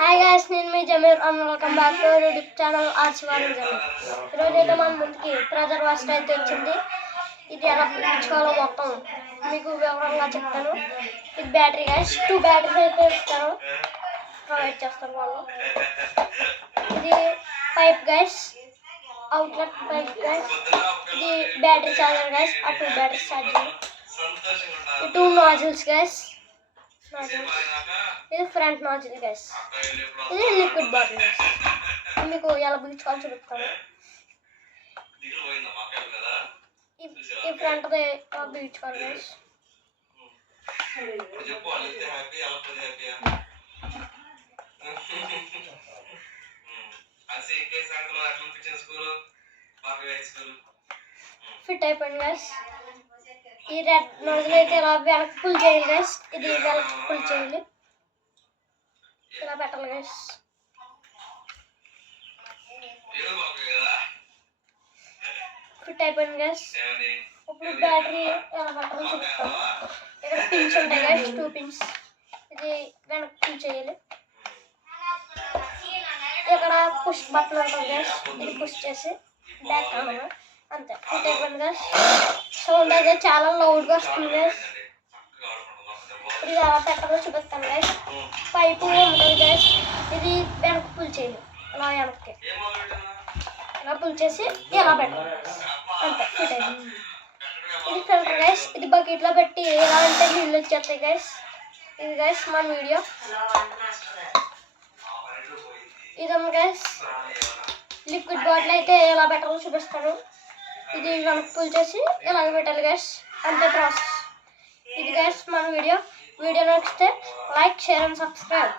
Hi guys, నేను మీ Zameer and welcome back to YouTube channel ఆర్చివారం జమీర్. ఈరోజు అయితే మన ముందుకి ప్రెజర్ వాషర్ అయితే వచ్చింది. ఇది ఎలా పిచ్చుకోవాలో మొత్తం మీకు వివరంగా చెప్తాను. ఇది బ్యాటరీ గైస్, 2 బ్యాటరీస్ అయితే ఇస్తాను, ప్రొవైడ్ చేస్తాను వాళ్ళు. ఇది pipe guys, outlet pipe guys. ఇది బ్యాటరీ ఛార్జర్ గైస్, ఆ 2 బ్యాటరీస్ ఛార్జర్. ఈ 2 నాజిల్స్ గైస్, ఇది ఫ్రంట్ నాజిల్ గైస్. ఇది లిక్విడ్ బాటిల్ గైస్. మీకు ఎలా బిగించుకోవాలో చూపిస్తాను. ఈ ఫ్రంట్ బిగించుకోవాలి గైస్. ఫిట్ అయిపోయింది గైస్. ఈ రెడ్ నోజల్ అయితే ఇలా వెనక్కి పుల్ చేయాలి గైస్. ఇది వెనక్కి పుల్ చేయాలి, ఇలా పెట్టాలి గైస్. ఫిట్ అయిపోయింది గైస్. ఇప్పుడు బ్యాటరీ ఎలా పెట్టాలో చూపిస్తాను. ఇక్కడ పిన్స్ ఉంటాయి గైస్, 2 పిన్స్. ఇది వెనక్కి పుల్ చేయాలి. ఇక్కడ పుష్ బటన్ ఉంటుంది గైస్, ఇది పుష్ చేసి బ్యాక్ కావాలి. అంతే, ఫిట్ అయిపోయింది గైస్. సౌండ్ అయితే చాలా లౌడ్గా వస్తుంది గైస్. ఇది ఎలా పెట్టాలో చూపిస్తాను గైస్. పైపు ఉంటుంది గైస్, ఇది వెనక్కి పుల్ చేయాలి, ఇలా వెనక్కి ఇలా పుల్ చేసి ఇలా పెట్టాలి. అంతే, ఫిట్ అయిపోయింది. ఇది ఫిల్టర్ గైస్. ఇది బకెట్లో పెట్టి ఎలా అంటే నీళ్ళు వచ్చేస్తాయి గైస్. ఇది గైస్ మన వీడియో. ఇదమ్మ గైస్, లిక్విడ్ బాటిల్ అయితే ఎలా పెట్టాలో చూపిస్తాను. ఇది వెనక్కి పుల్ చేసి ఇలాగ పెట్టాలి గైస్, అంతే ప్రాసెస్. ఇది గైస్ మన వీడియో నచ్చితే లైక్, షేర్ అండ్ సబ్స్క్రైబ్.